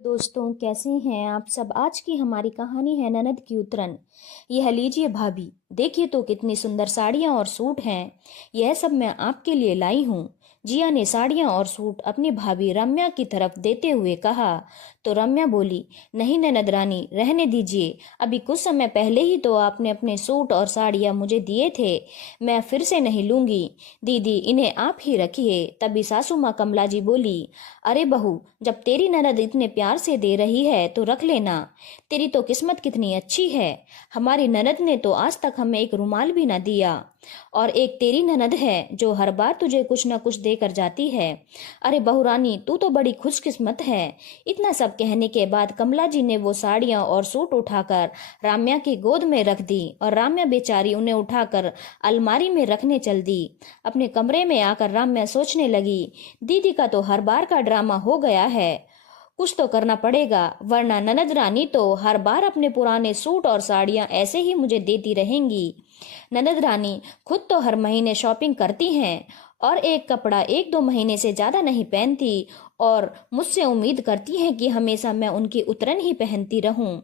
दोस्तों, कैसे हैं आप सब। आज की हमारी कहानी है ननद की उतरन। यह लीजिए भाभी, देखिए तो कितनी सुंदर साड़ियाँ और सूट हैं। यह सब मैं आपके लिए लाई हूँ। जिया ने साड़ियाँ और सूट अपनी भाभी रम्या की तरफ देते हुए कहा तो रम्या बोली, नहीं ननद रानी, रहने दीजिए। अभी कुछ समय पहले ही तो आपने अपने सूट और साड़ियाँ मुझे दिए थे। मैं फिर से नहीं लूंगी। दीदी, इन्हें आप ही रखिए। तभी सासू माँ कमला जी बोली, अरे बहू, जब तेरी ननद इतने प्यार से दे रही है तो रख लेना। तेरी तो किस्मत कितनी अच्छी है। हमारी ननद ने तो आज तक हमें एक रुमाल भी न दिया, और एक तेरी ननद है जो हर बार तुझे कुछ न कुछ देकर जाती है। अरे बहुरानी, तू तो बड़ी खुशकिस्मत है। इतना सब कहने के बाद कमला जी ने वो साड़ियाँ और सूट उठाकर राम्या की गोद में रख दी, और राम्या बेचारी उन्हें उठाकर अलमारी में रखने चल दी। अपने कमरे में आकर राम्या सोचने लगी, दीदी का तो हर बार का ड्रामा हो गया है। कुछ तो करना पड़ेगा, वरना ननद रानी तो हर बार अपने पुराने सूट और साड़ियां ऐसे ही मुझे देती रहेंगी। ननद रानी खुद तो हर महीने शॉपिंग करती हैं और एक कपड़ा 1-2 महीने से ज्यादा नहीं पहनती, और मुझसे उम्मीद करती हैं कि हमेशा मैं उनकी उतरन ही पहनती रहूं।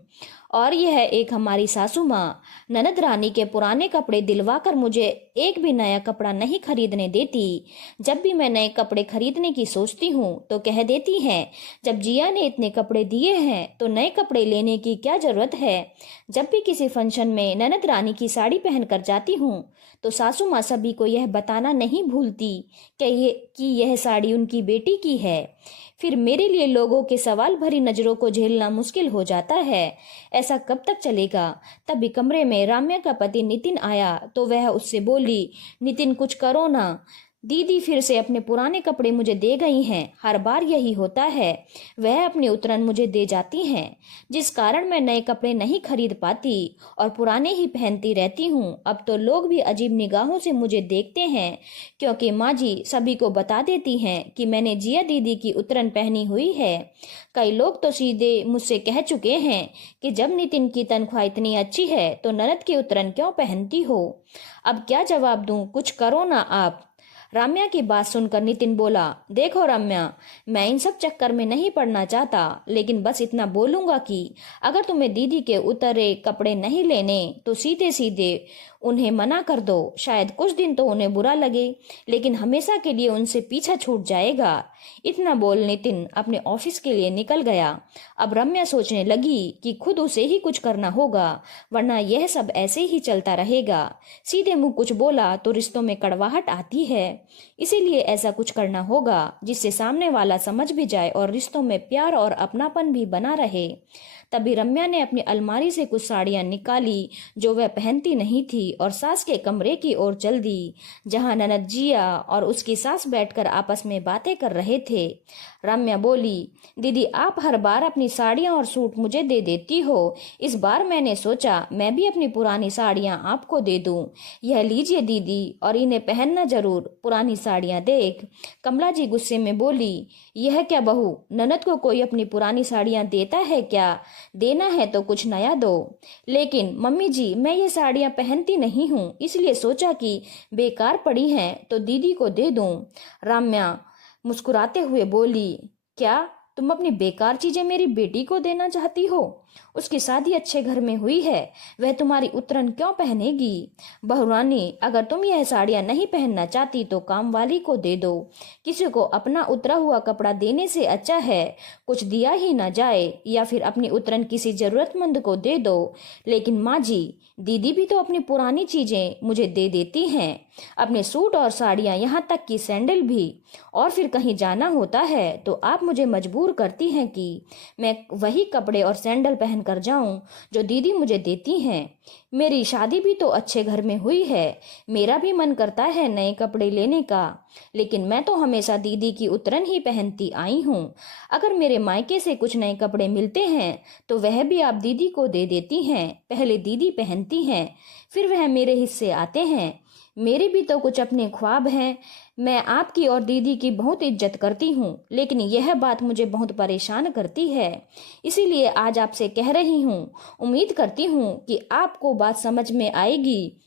और यह एक हमारी सासू माँ ननद रानी के पुराने कपड़े दिलवाकर मुझे एक भी नया कपड़ा नहीं खरीदने देती। जब भी मैं नए कपड़े खरीदने की सोचती हूँ तो कह देती हैं, जब जिया ने इतने कपड़े दिए हैं तो नए कपड़े लेने की क्या जरूरत है। जब भी किसी फंक्शन में ननद रानी की साड़ी पहनकर जाती हूँ तो सासू माँ सभी को यह बताना नहीं भूलती कि यह साड़ी उनकी बेटी की है। फिर मेरे लिए लोगों के सवाल भरी नजरों को झेलना मुश्किल हो जाता है। ऐसा कब तक चलेगा। तभी कमरे में राम्या का पति नितिन आया तो वह उससे बोली, नितिन, कुछ करो ना। दीदी फिर से अपने पुराने कपड़े मुझे दे गई हैं। हर बार यही होता है, वह अपनी उतरन मुझे दे जाती हैं, जिस कारण मैं नए कपड़े नहीं खरीद पाती और पुराने ही पहनती रहती हूँ। अब तो लोग भी अजीब निगाहों से मुझे देखते हैं, क्योंकि माँ जी सभी को बता देती हैं कि मैंने जिया दीदी की उतरन पहनी हुई है। कई लोग तो सीधे मुझसे कह चुके हैं कि जब नितिन की तनख्वाह इतनी अच्छी है तो ननद की उतरन क्यों पहनती हो। अब क्या जवाब दूं, कुछ करो ना आप। राम्या की बात सुनकर नितिन बोला, देखो रम्या, मैं इन सब चक्कर में नहीं पड़ना चाहता, लेकिन बस इतना बोलूंगा कि अगर तुम्हें दीदी के उतरे कपड़े नहीं लेने तो सीधे सीधे उन्हें मना कर दो। शायद कुछ दिन तो उन्हें बुरा लगे, लेकिन हमेशा के लिए उनसे पीछा छूट जाएगा। इतना बोल नितिन अपने ऑफिस के लिए निकल गया। अब रम्या सोचने लगी कि खुद उसे ही कुछ करना होगा, वरना यह सब ऐसे ही चलता रहेगा। सीधे मुंह कुछ बोला तो रिश्तों में कड़वाहट आती है, इसीलिए ऐसा कुछ करना होगा जिससे सामने वाला समझ भी जाए और रिश्तों में प्यार और अपनापन भी बना रहे। तभी रम्या ने अपनी अलमारी से कुछ साड़ियां निकाली जो वह पहनती नहीं थी, और सास के कमरे की ओर चल दी, जहां ननद जिया और उसकी सास बैठकर आपस में बातें कर रहे थे। रम्या बोली, दीदी, आप हर बार अपनी साड़ियां और सूट मुझे दे देती हो। इस बार मैंने सोचा मैं भी अपनी पुरानी साड़ियां आपको दे दूं। यह लीजिए दीदी, और इन्हें पहनना जरूर। पुरानी साड़ियां देख कमला जी गुस्से में बोली, यह क्या बहू, ननद को कोई अपनी पुरानी साड़ियां देता है क्या। देना है तो कुछ नया दो। लेकिन मम्मी जी, मैं ये साड़ियां पहनती नहीं हूँ, इसलिए सोचा कि बेकार पड़ी हैं तो दीदी को दे दूं। राम्या मुस्कुराते हुए बोली, क्या तुम अपनी बेकार चीजें मेरी बेटी को देना चाहती हो। उसकी शादी अच्छे घर में हुई है, वह तुम्हारी उतरन क्यों पहनेगी। बहुरानी, अगर तुम यह साड़ियां नहीं पहनना चाहती तो काम वाली को दे दो। किसी को अपना उतरा हुआ कपड़ा देने से अच्छा है कुछ दिया ही ना जाए, या फिर अपनी उतरन किसी जरूरतमंद को दे दो। लेकिन माँ जी, दीदी भी तो अपनी पुरानी चीजें मुझे दे देती हैं, अपने सूट और साड़ियां, यहाँ तक कि सैंडल भी। और फिर कहीं जाना होता है तो आप मुझे मजबूर करती हैं कि मैं वही कपड़े और सैंडल पहन कर जाऊं जो दीदी मुझे देती हैं। मेरी शादी भी तो अच्छे घर में हुई है, मेरा भी मन करता है नए कपड़े लेने का, लेकिन मैं तो हमेशा दीदी की उतरन ही पहनती आई हूँ। अगर मेरे मायके से कुछ नए कपड़े मिलते हैं तो वह भी आप दीदी को दे देती हैं। पहले दीदी पहनती हैं, फिर वह मेरे हिस्से आते हैं। मेरे भी तो कुछ अपने ख्वाब हैं। मैं आपकी और दीदी की बहुत इज्जत करती हूँ, लेकिन यह बात मुझे बहुत परेशान करती है, इसीलिए आज आपसे कह रही हूँ। उम्मीद करती हूँ कि आपको बात समझ में आएगी।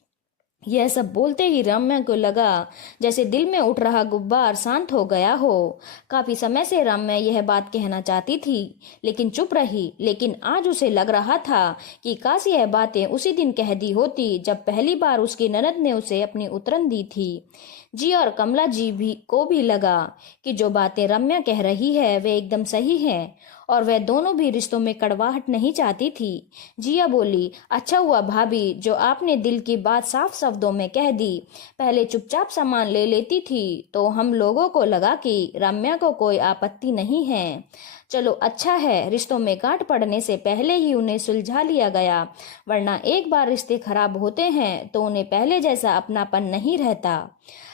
यह सब बोलते ही रम्या को लगा जैसे दिल में उठ रहा गुब्बार शांत हो गया हो। काफी समय से रम्या यह बात कहना चाहती थी लेकिन चुप रही। लेकिन आज उसे लग रहा था कि काश यह बातें उसी दिन कह दी होती जब पहली बार उसकी ननद ने उसे अपनी उतरन दी थी। जी और कमला जी भी को भी लगा कि जो बातें रम्या कह रही है वे एकदम सही है और वह दोनों भी रिश्तों में कड़वाहट नहीं चाहती थी। जिया बोली, अच्छा हुआ भाभी जो आपने दिल की बात साफ शब्दों में कह दी। पहले चुपचाप सामान ले लेती थी तो हम लोगों को लगा कि रम्या को कोई आपत्ति नहीं है। चलो अच्छा है, रिश्तों में गांठ पड़ने से पहले ही उन्हें सुलझा लिया गया, वरना एक बार रिश्ते खराब होते हैं तो उन्हें पहले जैसा अपनापन नहीं रहता।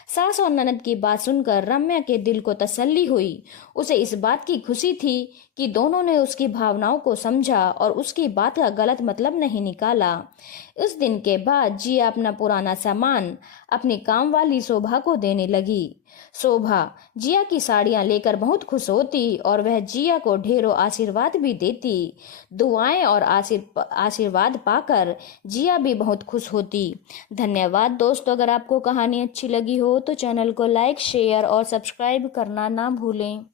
सास और ननद की बात सुनकर रम्या के दिल को तसल्ली हुई। उसे इस बात की खुशी थी कि दोनों ने उसकी भावनाओं को समझा और उसकी बात का गलत मतलब नहीं निकाला। उस दिन के बाद जिया अपना पुराना सामान अपनी काम वाली शोभा को देने लगी। शोभा जिया की साड़ियां लेकर बहुत खुश होती और वह जिया को ढेरों आशीर्वाद भी देती। दुआएं और आशीर्वाद पाकर जिया भी बहुत खुश होती। धन्यवाद दोस्तों, अगर आपको कहानी अच्छी लगी हो तो चैनल को लाइक, शेयर और सब्सक्राइब करना ना भूलें।